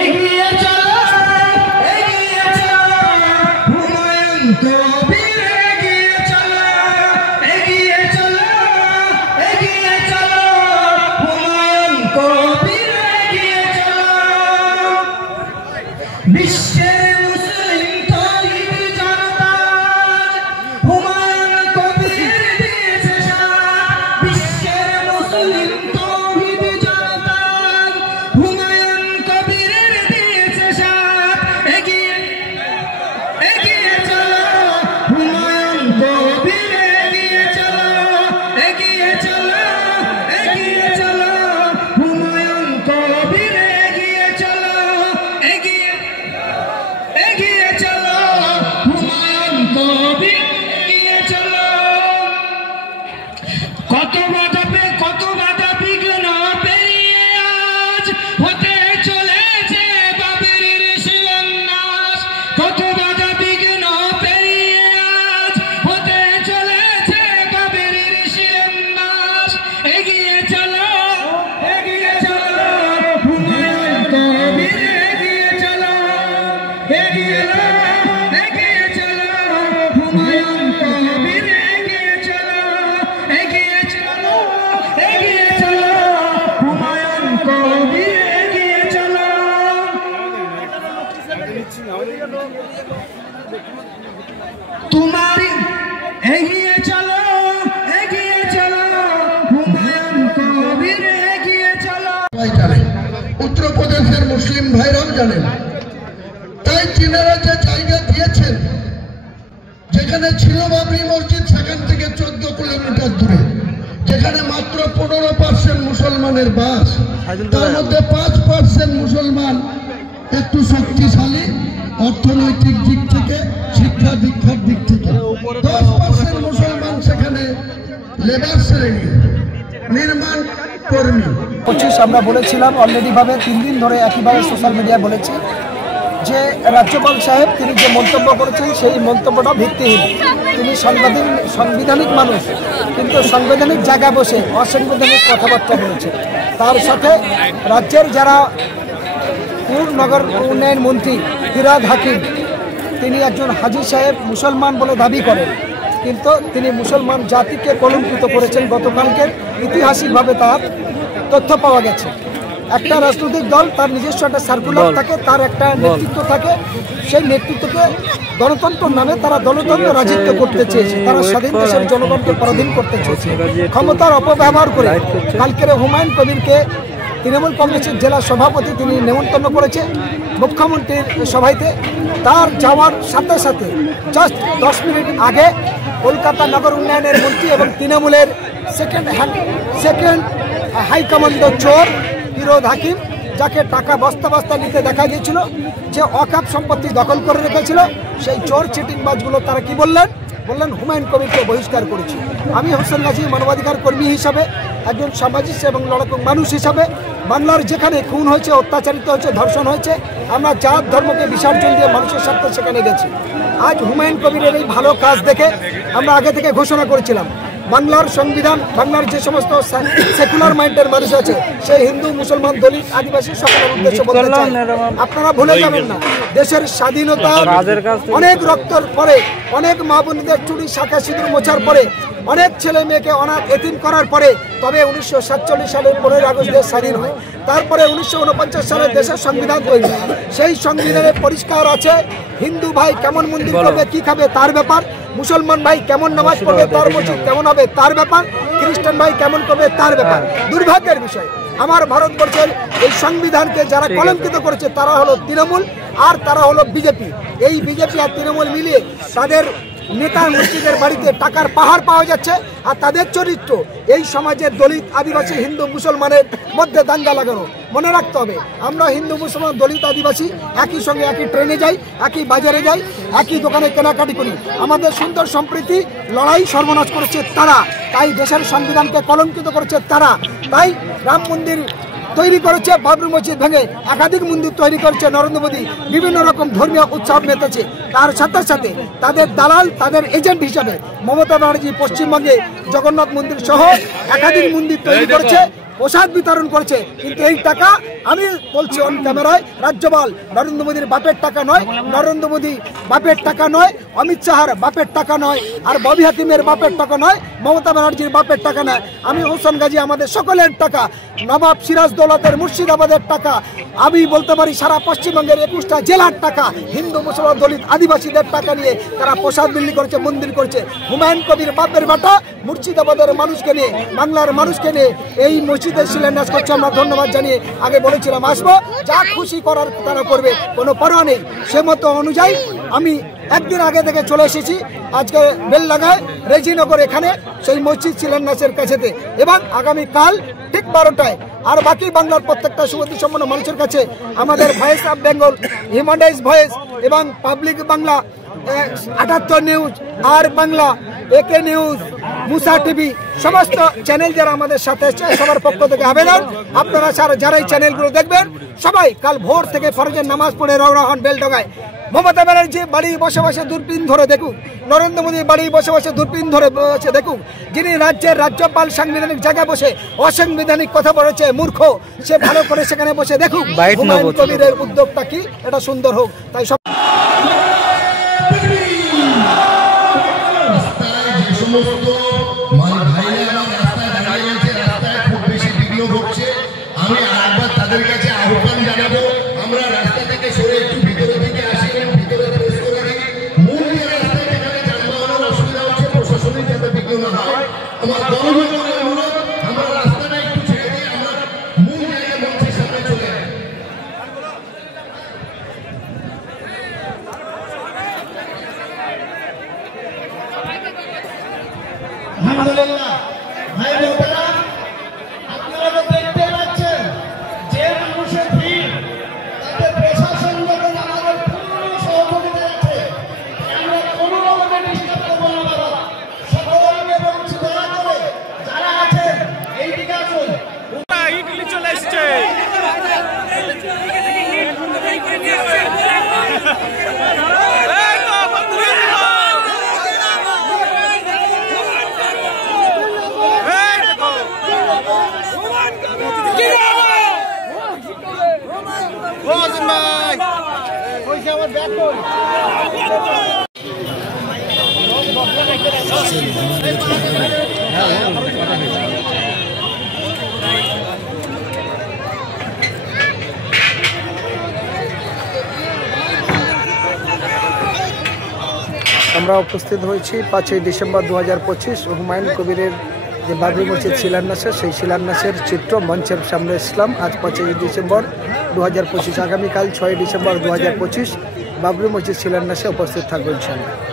এগিয়ে চলো এগিয়ে চলো হুমায়ুন কবির এগিয়ে চলো এগিয়ে চলো এগিয়ে চলো হুমায়ুন কবির এগিয়ে চলো বিশ্বের মুসলিম তৌহিদ জনতা হুমায়ুন কবির দিয়েছে সাথ বিশ্বের মুসলিম তৌহিদ জনতা হুমায়ুন কবিরের দিয়েছে সাথ এগিয়ে এগিয়ে চলো হুমায়ুন কবির এগিয়ে চলো এগিয়ে চলো এগিয়ে চলো হুমায়ুন কবির এগিয়ে চলো এগিয়ে এগিয়ে চলো হুমায়ুন কবির এগিয়ে চলো কত বাধা বিঘ্ন পেরিয়ে আজ হতে চলেছে বাবেরের শিলান্যাস কত বাধা বিঘ্ন পেরিয়ে আজ হতে চলেছে বাবেরের শিলান্যাস এগিয়ে চলো হুমায়ুন কবির এগিয়ে চলো এগিয়ে চলো হুমায়ুন কবির এগিয়ে চলো এগিয়ে চলো এগিয়ে চলো হুমায়ুন কবির এগিয়ে চলো তোমারি এগিয়ে চলো হুমায়ুন কবির এগিয়ে চলো সবাই জানেন, উত্তরপ্রদেশের মুসলিম ভাইরাও জানেন। তাই চীনারা যে জায়গা দিয়েছেন, যেখানে ছিল বাবরি মসজিদ সেখান থেকে 14 কিলোমিটার দূরে, যেখানে মাত্র 15% মুসলমানের বাস, তার মধ্যে 5% মুসলমান একটু শক্তিশালী অর্থনৈতিক দিক থেকে, শিক্ষা দীক্ষার দিক থেকে, 10% মুসলমান সেখানে লেবার শ্রেণী, নির্মাণ কর্মী। 25 আমরা বলেছিলাম অলরেডি ভাবে 3 দিন ধরে একইভাবে সোশ্যাল মিডিয়ায় বলেছি যে রাজ্যপাল সাহেব তিনি যে মন্তব্য করেছেন সেই মন্তব্যটা ভিত্তিহীন। তিনি সাংবিধানিক মানুষ, কিন্তু সাংবিধানিক জায়গায় বসে অসাংবিধানিক কথাবার্তা বলেছেন। তার সাথে রাজ্যের যারা নগর উন্নয়ন মন্ত্রী ফিরহাদ হাকিম, তিনি একজন হাজী সাহেব, মুসলমান বলে দাবি করেন, কিন্তু তিনি মুসলমান জাতিকে কলঙ্কিত করেছেন। গতকালকে ঐতিহাসিকভাবে তার তথ্য পাওয়া গেছে। একটা রাজনৈতিক দল তার নিজস্ব একটা সার্কুলার থাকে, তার একটা নেতৃত্ব থাকে, সেই নেতৃত্বকে গণতন্ত্রের নামে তারা দলতন্ত্র রাজত্ব করতে চেয়েছে, তারা স্বাধীন দেশের জনগণকে পরাধীন করতে চেয়েছে। ক্ষমতার অপব্যবহার করে কালকের হুমায়ুন কবিরকে তৃণমূল কংগ্রেসের জেলা সভাপতি তিনি নেমন্তন্ন করেছে মুখ্যমন্ত্রীর সভাতে। তার যাওয়ার সাথে সাথে জাস্ট 10 মিনিট আগে কলকাতা নগর উন্নয়নের মন্ত্রী এবং তৃণমূলের সেকেন্ড হাইকমান্ডো চোর ফিরহাদ হাকিম, যাকে টাকা বস্তা বস্তা নিতে দেখা গিয়েছিল, যে অকাপ সম্পত্তি দখল করে রেখেছিল, সেই চোর চিটিংবাজগুলো তারা কি বললেন হুমায়ুন কবিরকে বহিষ্কার করেছি। আমি হোসেন গাজী মানবাধিকার কর্মী হিসাবে, একজন সামাজিক এবং লড়াকু মানুষ হিসাবে, বাংলার যেখানে খুন হয়েছে, অত্যাচারিত হয়েছে, ধর্ষণ হয়েছে, আমরা জাত ধর্মকে বিসর্জন দিয়ে মানুষের স্বার্থে সেখানে গেছি। আজ হুমায়ুন কবিরের এই ভালো কাজ দেখে আমরা আগে থেকে ঘোষণা করেছিলাম বাংলার সংবিধান, বাংলার যে সমস্ত সেকুলার মাইন্ডের মানুষ আছে, সেই হিন্দু, মুসলমান, দলিত, আদিবাসী সকলের উদ্দেশ্যে বলতে চাই, আপনারা ভুলে যাবেন না, দেশের স্বাধীনতা অনেক রক্তের পরে, অনেক মা বোনদের চুরি শাখা সিঁদুর মোছার পরে, অনেক ছেলে মেয়েকে অনাথ এতিম করার পরে তবে 1947 সালের 15 আগস্ট দেশ স্বাধীন হয়। তারপরে 1949 সালে দেশের সংবিধান তৈরি হয়। সেই সংবিধানে পরিষ্কার আছে হিন্দু ভাই কেমন মন্দির করবে, কি খাবে তার ব্যাপার, মুসলমান ভাই কেমন নামাজ পড়বে, তার মসজিদ কেমন হবে তার ব্যাপার, খ্রিস্টান ভাই কেমন করবে তার ব্যাপার। দুর্ভাগ্যের বিষয়, আমার ভারতবর্ষের এই সংবিধানকে যারা কলঙ্কিত করেছে তারা হলো তৃণমূল আর তারা হলো বিজেপি। এই বিজেপি আর তৃণমূল মিলিয়ে তাদের নেতা মসজিদের বাড়িতে টাকার পাহাড় পাওয়া যাচ্ছে, আর তাদের চরিত্র এই সমাজের দলিত, আদিবাসী, হিন্দু, মুসলমানের মধ্যে দাঙ্গা লাগানো। মনে রাখতে হবে, আমরা হিন্দু, মুসলমান, দলিত, আদিবাসী একই সঙ্গে একই ট্রেনে যাই, একই বাজারে যাই, একই দোকানে কেনাকাটি করি। আমাদের সুন্দর সম্প্রীতি লড়াই সর্বনাশ করেছে তারা, তাই দেশের সংবিধানকে কলঙ্কিত করেছে তারা। তাই রাম মন্দির তৈরি করেছে, বাবরি মসজিদ ভেঙে একাধিক মন্দির তৈরি করেছে নরেন্দ্র মোদী, বিভিন্ন রকম ধর্মীয় উৎসব মেতেছে। তার সাথে সাথে তাদের দালাল, তাদের এজেন্ট হিসাবে মমতা ব্যানার্জি পশ্চিমবঙ্গে জগন্নাথ মন্দির সহ একাধিক মন্দির তৈরি করেছে, প্রসাদ বিতরণ করেছে, কিন্তু এই টাকা আমি বলছি অন ক্যামেরায়, রাজ্যপাল নরেন্দ্র মোদীর বাপের টাকা নয়, নরেন্দ্র মোদী বাপের টাকা নয়, অমিত শাহর বাপের টাকা নয়, আর ববি হাকিমের বাপের টাকা নয়, মমতা ব্যানার্জির বাপের টাকা নয়, আমি হোসেন গাজী আমাদের সকলের টাকা, নবাব সিরাজদৌলতের মুর্শিদাবাদের টাকা, আমি বলতে পারি সারা পশ্চিমবঙ্গের 21টা জেলার টাকা, হিন্দু মুসলমান দলিত আদিবাসীদের টাকা নিয়ে তারা প্রসাদ বিলি করেছে, মন্দির করেছে। হুমায়ুন কবির বাপের বাটা মুর্শিদাবাদের মানুষকে নিয়ে, বাংলার মানুষকে নিয়ে এই মসজিদের শিলান্যাস করছে। আমরা ধন্যবাদ জানিয়ে আগে বলেছিলাম আসবো, যা খুশি করার তারা করবে, কোনো পরোয়া নেই। সে মতো অনুযায়ী আমি একদিন আগে থেকে চলে এসেছি, আজকে বেল লাগায় রেজিনগর এখানে সেই মসজিদ শিলান্যাসের কাছেতে, এবং আগামীকাল ঠিক 12টায় আর বাকি বাংলার প্রত্যেকটা সুমতি সম্পন্ন মানুষের কাছে আমাদের voice of Bengal, human rights voice এবং পাবলিক বাংলা, 78 নিউজ, আর বাংলা, একে নিউজ, মুসা টিভি, সমস্ত চ্যানেল যারা আমাদের সাথে আছে সবার পক্ষ থেকে আবেদন, আপনারা যারা এই চ্যানেলগুলো দেখবেন সবাই কাল ভোর থেকে ফরজের নামাজ পড়ে রওনা হন বেলডাঙায়। মমতা ব্যানার্জি বাড়ি বসে বসে দূরবীন ধরে দেখুক, নরেন্দ্র মোদী বাড়ি বসে বসে দূরবীন ধরে বসে দেখুক, যিনি রাজ্যের রাজ্যপাল সাংবিধানিক জায়গায় বসে অসাংবিধানিক কথা বলেছে মূর্খ, সে ভালো করে সেখানে বসে দেখুক হুমায়ুন কবিরের উদ্যোগটা কি, এটা সুন্দর হোক। তাই সব সমস্ত ভাইরা রাস্তায় দাঁড়িয়ে আছে, রাস্তায় খুব বেশি বিঘ্ন ঘটছে, আমি আরেকবার তাদের কাছে আহ্বান জানাবো, আমরা রাস্তা থেকে সরে একটু ভিতরে দিকে আসি এবং ভিতরে প্রবেশ করে দিই। মূল যে রাস্তায় যেখানে যানবাহনের অসুবিধা হচ্ছে, প্রশাসনিক যাতে বিঘ্ন না হয়, আমার গণমাধ্যমের অনুরোধ, আমরা রাস্তাটা একটু ছেড়ে দিয়ে আমরা মূল জায়গায় মঞ্চের সামনে চলে যাই। আলহামদুলিল্লাহ ভাই বোনেরা, আপনারা তো দেখতে পাচ্ছেন যে মানুষের ভিড়, তাতে প্রশাসন যখন আমাদের পূর্ণ সহযোগিতা আছে, আমরা কোনো রকমের ডিস্টার্ব করবো না। বাবা সকলকে বলছি দয়া করে যারা আছেন এইদিকে আসুন। ইডলি চলে এসছে। আমরা উপস্থিত হয়েছি 5ই ডিসেম্বর 2025 হুমায়ুন কবিরের যে বাবরি মসজিদ শিলান্যাসে, সেই শিলান্যাসের চিত্র মঞ্চের সামনে ইসলাম। আজ 5ই ডিসেম্বর 2025, আগামীকাল 6ই ডিসেম্বর 2025 বাবরি মসজিদ শিলান্যাসে উপস্থিত থাকবেন ইনশাআল্লাহ।